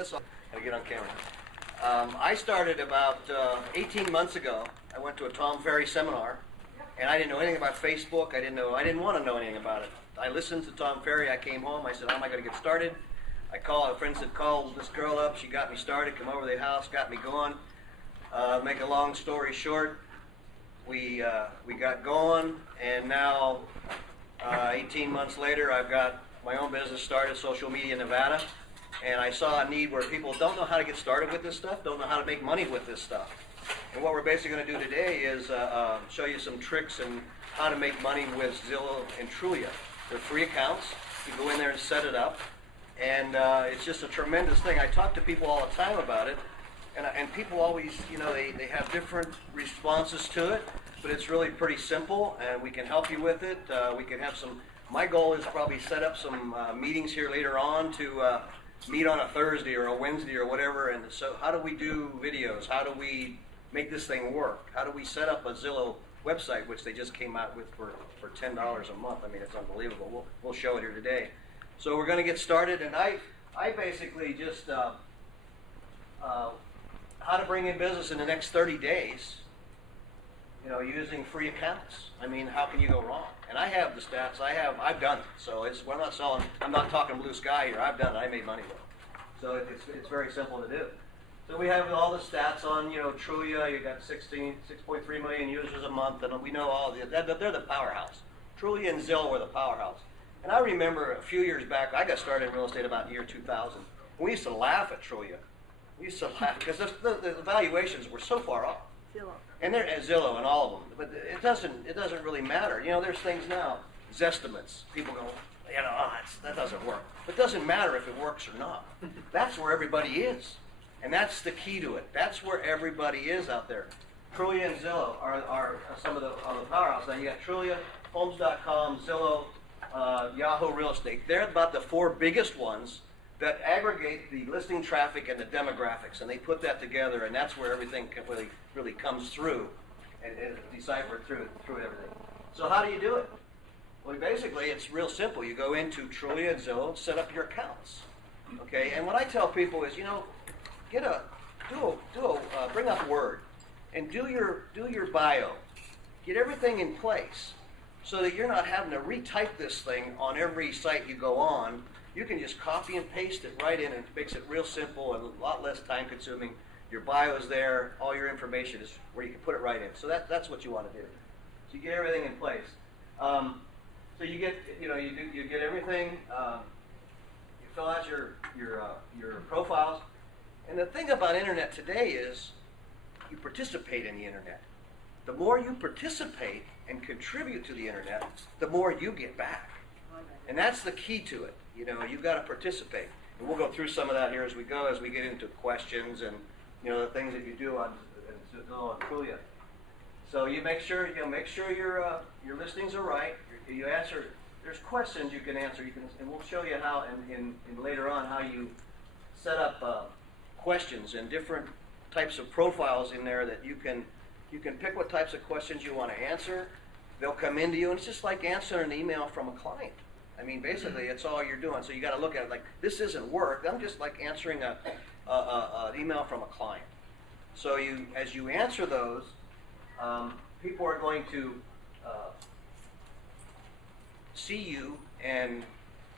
this. I'll get on camera. I started about 18 months ago. I went to a Tom Ferry seminar, and I didn't know anything about Facebook. I didn't want to know anything about it. I listened to Tom Ferry. I came home. I said, how am I going to get started? A friend said, call this girl up. She got me started, come over to the house, got me going. Make a long story short, we got going, and now 18 months later, I've got my own business started, Social Media Nevada, and I saw a need where people don't know how to get started with this stuff, don't know how to make money with this stuff. And what we're basically going to do today is show you some tricks and how to make money with Zillow and Trulia. They're free accounts. You go in there and set it up, and it's just a tremendous thing. I talk to people all the time about it, and people always, they have different responses to it, but it's really pretty simple, and we can help you with it. We can have some, my goal is probably set up some meetings here later on to meet on a Thursday or a Wednesday or whatever, and so how do we do videos? How do we make this thing work? How do we set up a Zillow website, which they just came out with for $10 a month? I mean, it's unbelievable. We'll show it here today. So we're going to get started, and I basically just how to bring in business in the next 30 days, using free accounts. I mean, how can you go wrong? And I have the stats. I've done it. So we're not selling. I'm not talking blue sky here. I've done it. I made money with it. So it's very simple to do. So we have all the stats on, Trulia. You got 6.3 million users a month, and we know all they're the powerhouse. Trulia and Zillow were the powerhouse. And I remember a few years back, I got started in real estate about the year 2000. We used to laugh at Trulia. We used to laugh because the valuations were so far off. Zillow. And they're at Zillow and all of them, but it doesn't really matter. There's things now, Zestimates. People go, that doesn't work. It doesn't matter if it works or not. That's where everybody is, and that's the key to it. That's where everybody is out there. Trulia and Zillow are some of the powerhouse. Now you got Trulia, Homes.com, Zillow, Yahoo Real Estate. They're about the four biggest ones that aggregate the listing traffic and the demographics, and they put that together, and that's where everything really comes through and deciphered through everything. So how do you do it? Well, basically, it's real simple. You go into Trulia and Zillow, set up your accounts. Okay, and what I tell people is, bring up Word and do your bio. Get everything in place so that you're not having to retype this thing on every site you go on. You can just copy and paste it right in, and it makes it real simple and a lot less time consuming. Your bio is there, all your information is where you can put it right in. So that's what you want to do. So you get everything in place. So you get you get everything. You fill out your profiles. And the thing about internet today is you participate in the internet. The more you participate and contribute to the internet, the more you get back. And that's the key to it. You've got to participate. And we'll go through some of that here as we go, as we get into questions and the things that you do on Trulia. So you make sure your listings are right. You answer. There's questions you can answer. And we'll show you how in later on how you set up questions and different types of profiles in there that you can pick what types of questions you want to answer. They'll come into you, and it's just like answering an email from a client. I mean, basically, it's all you're doing. So you got to look at it like, this isn't work. I'm just like answering an email from a client. So as you answer those, people are going to see you and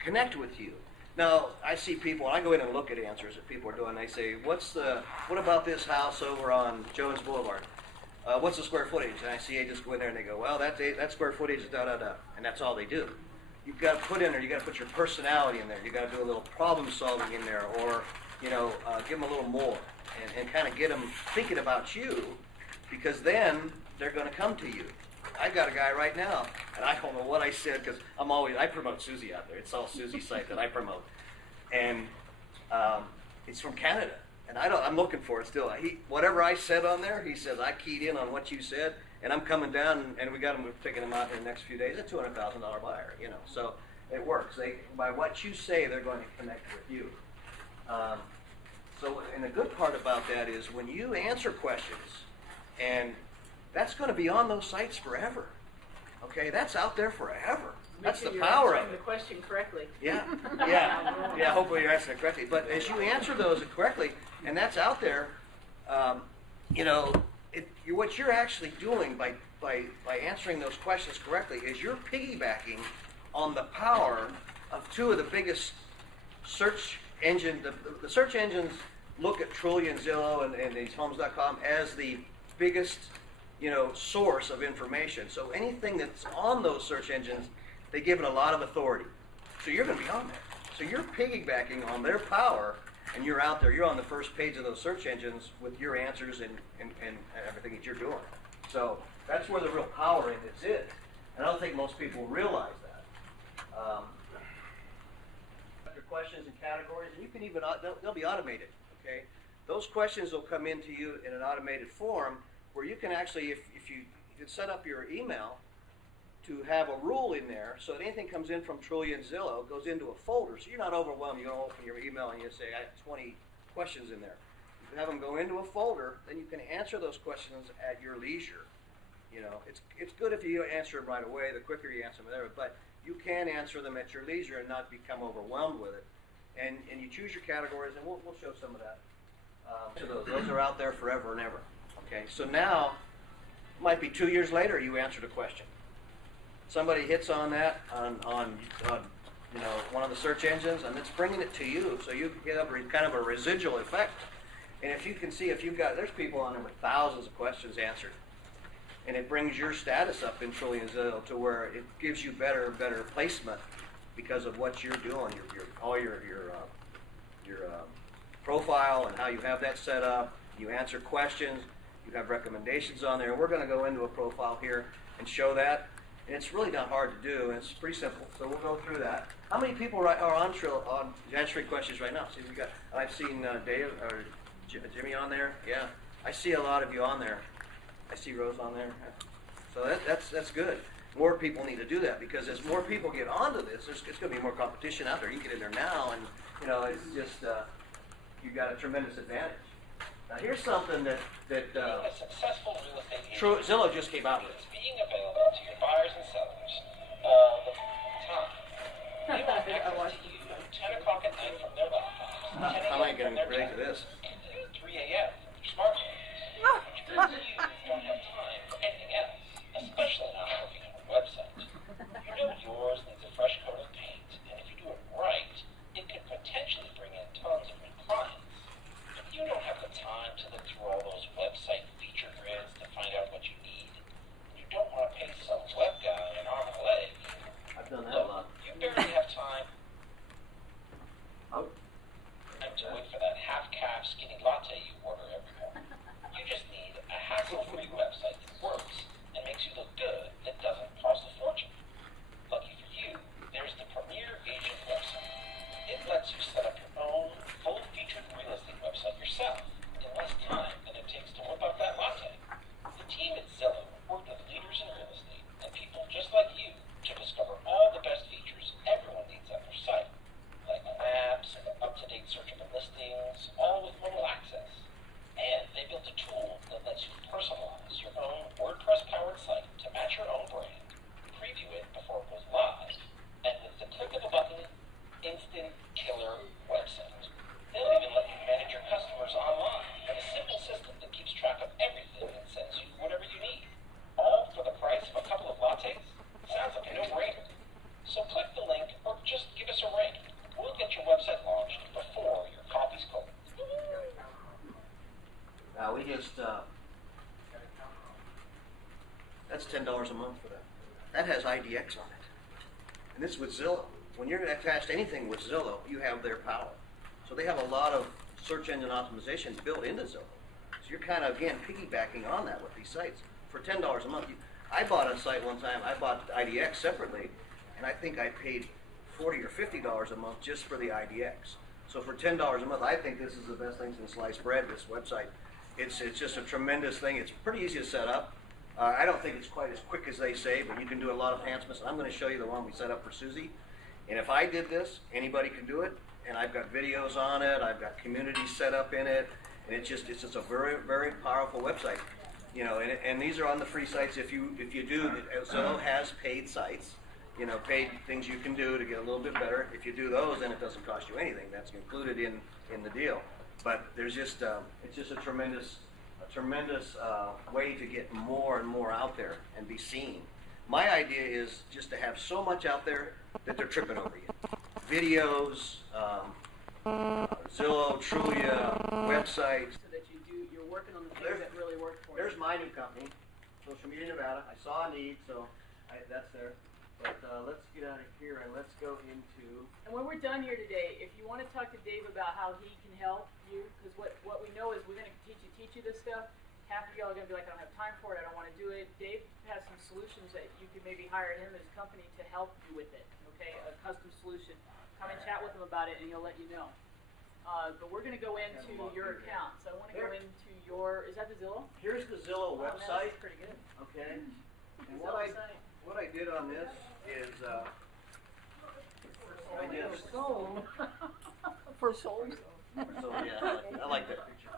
connect with you. Now, I see people, I go in and look at answers that people are doing. They say, what about this house over on Jones Boulevard? What's the square footage? And I see agents go in there and they go, well, that square footage is da-da-da. And that's all they do. You've got to put in there, you've got to put your personality in there. You've got to do a little problem solving in there, or, give them a little more and kind of get them thinking about you, because then they're going to come to you. I got a guy right now, and I don't know what I said, because I promote Susie out there. It's all Susie's site that I promote. And it's from Canada. And I'm looking for it still. Whatever I said on there, he says, I keyed in on what you said, and I'm coming down, and we're picking them out in the next few days. A $200,000 buyer, So it works. By what you say, they're going to connect with you. And the good part about that is when you answer questions, and that's going to be on those sites forever. Okay, that's out there forever. That's the Make sure power you're of answering it. the question correctly. Yeah, yeah. Hopefully you're answering it correctly. But as you answer those correctly, and that's out there, you know, what you're actually doing by answering those questions correctly is you're piggybacking on the power of two of the biggest search engine. The search engines look at Trulia and Zillow and these homes.com as the biggest, you know, source of information. So anything that's on those search engines, they give it a lot of authority. So you're going to be on there. So you're piggybacking on their power, and you're out there. You're on the first page of those search engines with your answers and everything that you're doing. So that's where the real power in this is. And I don't think most people realize that. After questions and categories, and you can even, they'll be automated, okay? Those questions will come into you in an automated form where you can actually, if you set up your email to have a rule in there so that anything comes in from Trulia and Zillow goes into a folder. So you're not overwhelmed. You don't open your email and you say, I have 20 questions in there. You have them go into a folder, then you can answer those questions at your leisure. You know, it's good if you answer them right away. The quicker you answer them, the better. But you can answer them at your leisure and not become overwhelmed with it. And you choose your categories, and we'll show some of that. So those are out there forever and ever. Okay, so now, might be 2 years later, you answered a question. Somebody hits on that on you know, one of the search engines, and it's bringing it to you, so you get kind of a residual effect. And if you can see, if you've got, there's people on there with thousands of questions answered, and it brings your status up in Trulia and Zillow to where it gives you better placement because of what you're doing, your profile and how you have that set up. You answer questions. You have recommendations on there. And we're going to go into a profile here and show that. And it's really not hard to do, and it's pretty simple. So we'll go through that. How many people are on answering questions right now? See, I've seen Dave or Jimmy on there. Yeah, I see a lot of you on there. I see Rose on there. So that's good. More people need to do that because as more people get onto this, it's going to be more competition out there. You get in there now, and you know it's just you got a tremendous advantage. Now here's something that a successful real estate agent Zillow just came out with. is being available to your buyers and sellers all the time. They want access to you at 10 o'clock at night from their laptops, 10 How am I a.m. going from to their relate to tablets, this? 3 a.m. from their smartphones. Which means you don't have time for anything else, especially not working on a website. You know yours needs a fresh coat of paint, and if you do it right, it could potentially bring in tons of new clients. But you don't have the time to look through all those website feature grids to find out what you need. You don't want to pay some web guy an arm and a leg. I've done that a lot. You barely have time Oh. to wait for that half-calf skinny latte you order every morning. You just need a hassle-free website that works and makes you look good that doesn't cost a fortune. Lucky for you, there's the Premier Agent website. It lets you set up your own full-featured real estate website yourself in less time than it takes to whip up that latte. The team at Zillow worked with leaders in real estate and people just like you to discover all the best features everyone needs on their site, like maps and up-to-date searchable listings, all with mobile access. And they built a tool that lets you personalize your own WordPress-powered site to match your own brand, preview it before it goes live, and with the click of a button, instant killer website. They'll even let you manage your customers online with a simple system that keeps track of everything and sends you whatever you need. All for the price of a couple of lattes? Sounds like a no-brainer. So click the link or just give us a ring. We'll get your website launched before your coffee's cold. Now we just that's $10 a month for that. That has IDX on it, and this is with Zillow. When you're attached to anything with Zillow, you have their power. So they have a lot of search engine optimization built into Zillow. So you're kind of again piggybacking on that with these sites for $10 a month. I bought a site one time. I bought IDX separately, and I think I paid $40 or $50 a month just for the IDX. So for $10 a month, I think this is the best thing since sliced bread. This website, it's just a tremendous thing. It's pretty easy to set up. I don't think it's quite as quick as they say, but you can do a lot of enhancements. I'm going to show you the one we set up for Susie. And if I did this, anybody can do it. And I've got videos on it. I've got communities set up in it, and it's just a very, very powerful website. You know, and these are on the free sites. If you do, Zillow has paid sites. paid things you can do to get a little bit better. If you do those, then it doesn't cost you anything. That's included in the deal. But there's just it's just a tremendous way to get more and more out there and be seen. My idea is just to have so much out there that they're tripping over you. Videos, Zillow, Trulia, websites. So that you're working on the things that really work for you. There's my new company, Social Media Nevada. I saw a need, so that's there. But let's get out of here and let's go into. And when we're done here today, if you want to talk to Dave about how he can help you, because what we know is we're going to teach you this stuff. Half of y'all are going to be like, I don't have time for it, I don't want to do it. Dave has some solutions that you can maybe hire him and his company to help you with it, okay? A custom solution. Come and chat with him about it and he'll let you know. But we're going to go into your account. So I want to go into your, is that the Zillow? Here's the Zillow website. That's pretty good. Okay. And what I did on this is I just For souls. So yeah, I like that picture.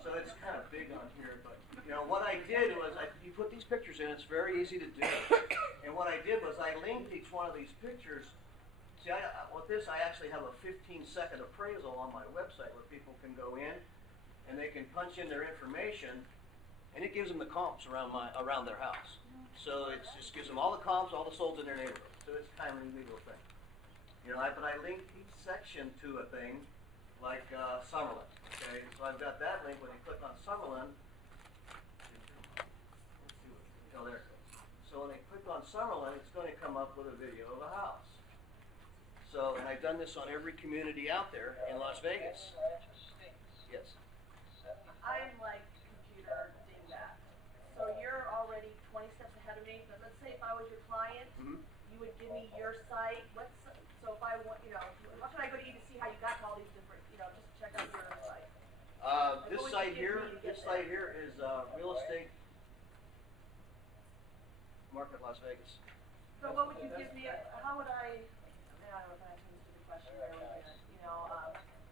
So it's kind of big on here, but what I did was you put these pictures in. It's very easy to do. And what I did was I linked each one of these pictures. See, with this I actually have a 15-second appraisal on my website where people can go in and they can punch in their information, and it gives them the comps around their house. So it just gives them all the comps, all the solds in their neighborhood. So it's kind of a legal thing. But I linked each section to a thing. Like Summerlin, okay? So I've got that link. When you click on Summerlin, there it goes. So when they click on Summerlin, it's going to come up with a video of a house. So, and I've done this on every community out there in Las Vegas. Yes. I'm like computer dingbat. So you're already 20 steps ahead of me. But let's say if I was your client, you would give me your site. So if I want, how should I go to you to see how you got to all these different, just check out your site? This site here is Real Estate Market Las Vegas. So what would you give me? How would I don't know if I answered this stupid question.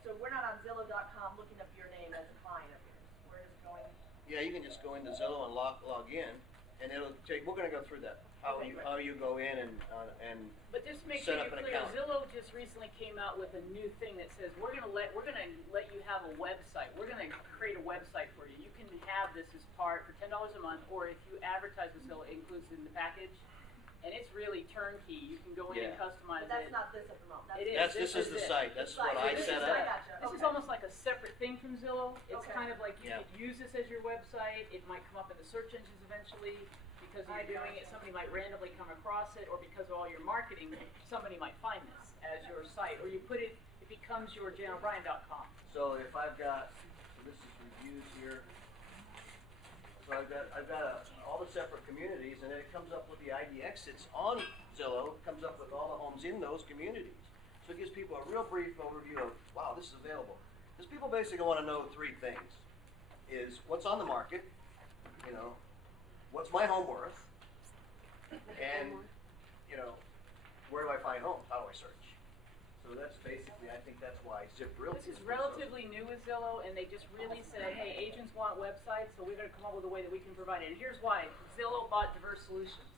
So we're not on Zillow.com looking up your name as a client of yours. Where is it going? Yeah, you can just go into Zillow and log in, and it'll take. We're going to go through that. How you go in and but just make set sure up you're an clear. account. Zillow just recently came out with a new thing that says we're gonna let you have a website. We're gonna create a website for you. You can have this as part for $10 a month, or if you advertise with Zillow, it includes in the package. And it's really turnkey. You can go in and customize but that's it. not this at the moment. It is. This is the site. That's what I set up. This is almost like a separate thing from Zillow. It's kind of like you Yeah. could use this as your website. It might come up in the search engines eventually because you're doing it. Somebody might randomly come across it, or because of all your marketing, somebody might find this as your site. Or you put it, it becomes your JanO'Brien.com. So if I've got, this is reviews here. So I've got all the separate communities, and then it comes up with the IDX. It's on Zillow. It comes up with all the homes in those communities. So it gives people a real brief overview of, wow, this is available. Because people basically want to know three things: is what's on the market, what's my home worth, and where do I find homes? How do I search? So that's basically, I think that's why Zip Realty. This is relatively new with Zillow, and they just really said, hey, agents want websites, so we're going to come up with a way that we can provide it. And here's why. Zillow bought Diverse Solutions.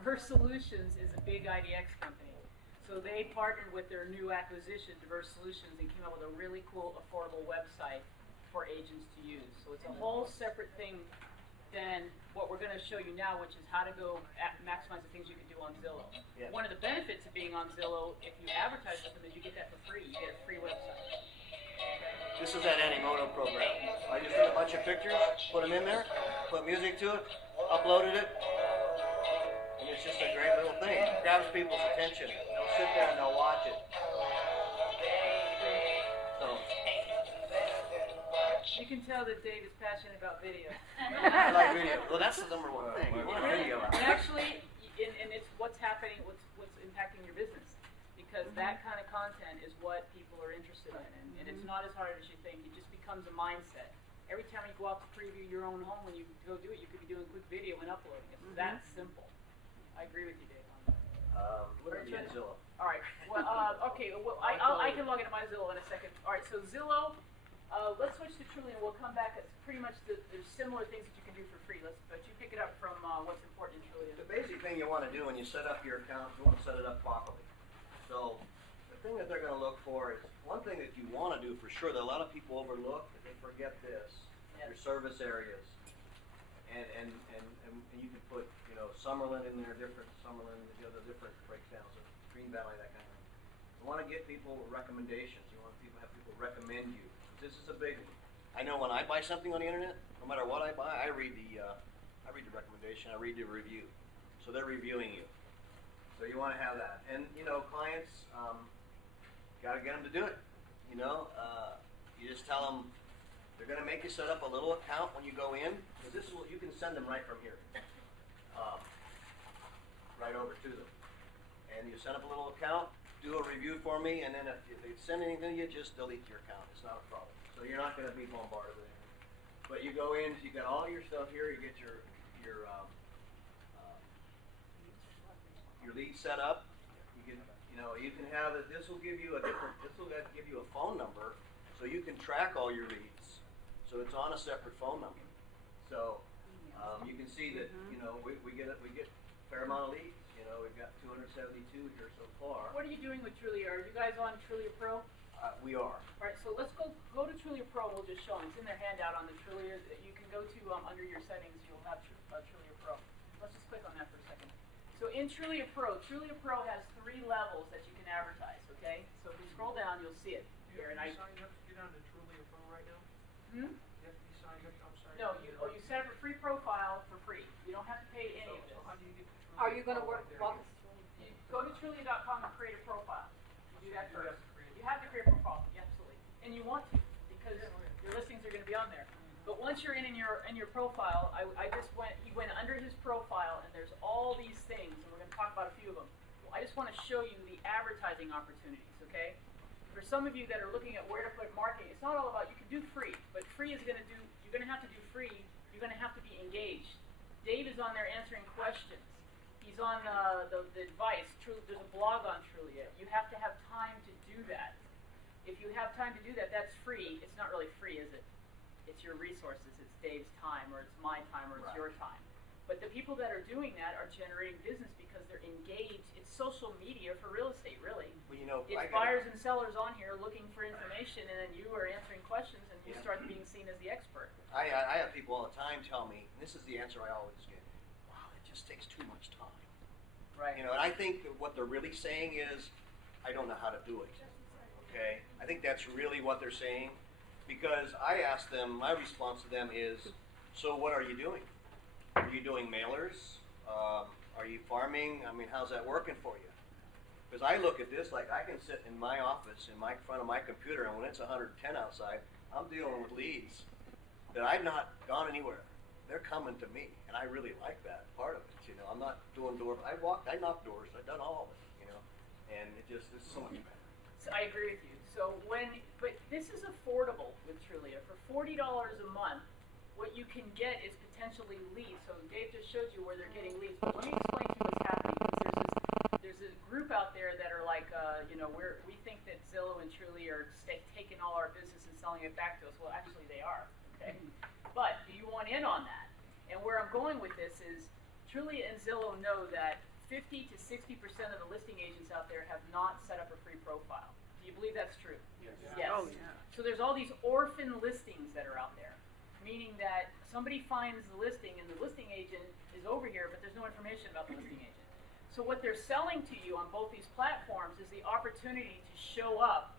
Diverse Solutions is a big IDX company. So they partnered with their new acquisition, Diverse Solutions, and came up with a really cool, affordable website for agents to use. So it's a whole separate thing than what we're going to show you now, which is how to go maximize the things you can do on Zillow. Yeah. One of the benefits of being on Zillow, if you advertise with them, is you get that for free. You get a free website. This is that Animoto program. I just took a bunch of pictures, put them in there, put music to it, uploaded it, and it's just a great little thing. It grabs people's attention. They'll sit there and they'll watch it. So You can tell that Dave is passionate about video. I like video. Well, that's the number one thing. You want video out And there. actually, and it's what's happening, what's impacting your business. Because that kind of content is what people are interested in. And it's not as hard as you think. It just becomes a mindset. Every time you go out to preview your own home, when you go do it, you could be doing quick video and uploading it. It's that simple. I agree with you, Dave, on that. Look at the Zillow. All right. Well, okay. Well, I can log into my Zillow in a second. All right. So Zillow, let's switch to Trulia, we'll come back. It's pretty much there's similar things that you can do for free. But you pick it up from what's important in Trulia. The basic thing you want to do when you set up your account, you want to set it up properly. So the thing that they're going to look for is one thing that you want to do for sure that a lot of people overlook, that they forget this, Yes. your service areas. And you can put, Summerlin in there, different Summerlin, the other different breakdowns of Green Valley, that kind of thing. You want to get people recommendations. You want people have people recommend you. This is a big one. I know when I buy something on the internet, no matter what I buy, I read the recommendation, I read the review. So they're reviewing you. So you want to have that. And clients, got to get them to do it. You just tell them they're going to make you set up a little account when you go in, because this is what you can send them right from here, right over to them. And you set up a little account, do a review for me, and then if they send anything to you, just delete your account. It's not a problem. So you're not going to be bombarded with anything. But you go in, you got all your stuff here. You get your lead set up. You can have it. This will give you a different. This will give you a phone number, so you can track all your leads. So it's on a separate phone number. So you can see that we get a fair amount of leads. We've got 272 here so far. What are you doing with Trulia? Are you guys on Trulia Pro? We are. All right, so let's go to Trulia Pro. We'll just show them. It's in their handout on the Trulia. You can go to under your settings. You'll have Trulia Pro. Let's just click on that for a second. So in Trulia Pro has 3 levels that you can advertise. Okay, so if you scroll down, you'll see it here. And signed up to get on the Trulia Pro right now? Hmm? You have to be signed up. I'm sorry. No, you set up a free profile for free. You don't have to pay any of this. So how do you get the Trulia Are you going to Pro walk right us there? through? You go to Trulia.com and create a profile. You do that You have first. to create You have to create a profile, yeah, absolutely, and you want to because your listings are going to be on there. But once you're in your profile, he went under his profile, and there's all these things, and we're going to talk about a few of them. Well, I just want to show you the advertising opportunities, okay? For some of you that are looking at where to put marketing, it's not all about, you can do free, but free is you're going to have to do free, you're going to have to be engaged. Dave is on there answering questions. He's on the advice. There's a blog on Trulia. You have to have time to do that. If you have time to do that, that's free. It's not really free, is it? It's your resources. It's Dave's time, or it's my time, or it's your time. But the people that are doing that are generating business because they're engaged. It's social media for real estate, really. Well, It's buyers and sellers on here looking for information, and then you are answering questions, and you start being seen as the expert. I have people all the time tell me, and this is the answer I always get, wow, it just takes too much time. Right. And I think that what they're really saying is, I don't know how to do it. Okay? I think that's really what they're saying. Because I ask them, my response to them is, so what are you doing? Are you doing mailers? Are you farming? I mean, how's that working for you? Because I look at this like I can sit in my office in front of my computer, and when it's 110 outside, I'm dealing with leads that I've not gone anywhere. They're coming to me, and I really like that part of it. I'm not doing doors. I knock doors. I've done all of it. And it's so much better. So I agree with you. But this is affordable with Trulia. For $40 a month, what you can get is potentially leads. So Dave just showed you where they're getting leads. But let me explain to you what's happening. Because there's a group out there that are like, we think that Zillow and Trulia are taking all our business and selling it back to us. Well, actually, they are. Okay. But do you want in on that? And where I'm going with this is Trulia and Zillow know that 50 to 60% of the listing agents out there have not set up a free profile. Do you believe that's true? Yes. Oh, yeah. So there's all these orphan listings that are out there, meaning that somebody finds the listing and the listing agent is over here, but there's no information about the listing agent. So what they're selling to you on both these platforms is the opportunity to show up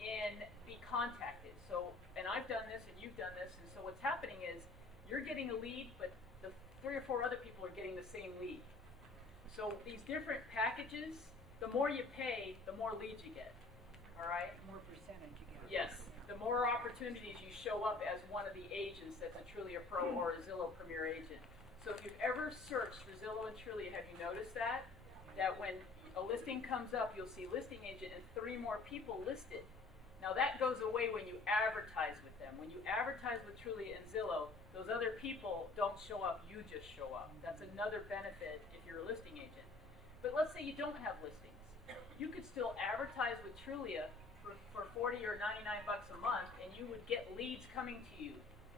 and be contacted. So, and I've done this and you've done this, and so what's happening is you're getting a lead, but the 3 or 4 other people are getting the same lead. So these different packages, the more you pay, the more leads you get. All right? More percentage you get. Yes. The more opportunities you show up as one of the agents that's a Trulia Pro or a Zillow Premier agent. So if you've ever searched for Zillow and Trulia, have you noticed that? That when a listing comes up, you'll see listing agent and 3 more people listed. Now that goes away when you advertise with them. When you advertise with Trulia and Zillow, those other people don't show up, you just show up. That's another benefit if you're a listing agent. But let's say you don't have listings. You could still advertise with Trulia, for 40 or 99 bucks a month, and you would get leads coming to you,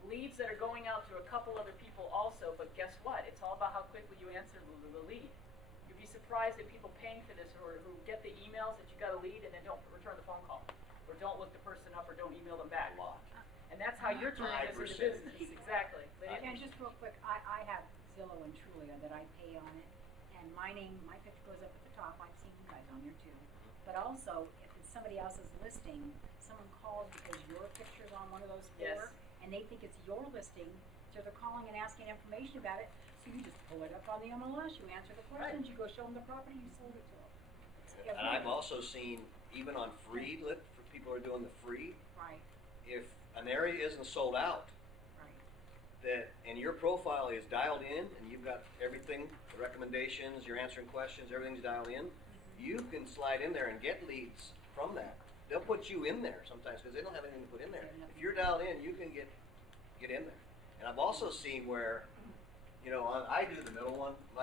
leads that are going out to a couple other people also. But guess what? It's all about how quickly you answer the lead. You'd be surprised at people paying for this or who get the emails that you got a lead and then don't return the phone call, or don't look the person up, or don't email them back. A lot. And that's how you're turning High this into percentage. business. Exactly. But And just real quick, I have Zillow and Trulia that I pay on it, and my picture goes up at the top. I've seen you guys on there too. But also, if it's somebody else's listing, someone calls because your picture's on one of those four, Yes. and they think it's your listing, so they're calling and asking information about it. So you just pull it up on the MLS, you answer the questions, you go show them the property, you sold it to them. It's And I've also seen, even on free, for people who are doing the free, Right, if an area isn't sold out, right. and your profile is dialed in and you've got everything, the recommendations, you're answering questions, everything's dialed in, you can slide in there and get leads from that. They'll put you in there sometimes because they don't have anything to put in there. If you're dialed in, you can get in there. And I've also seen where, I do the middle one.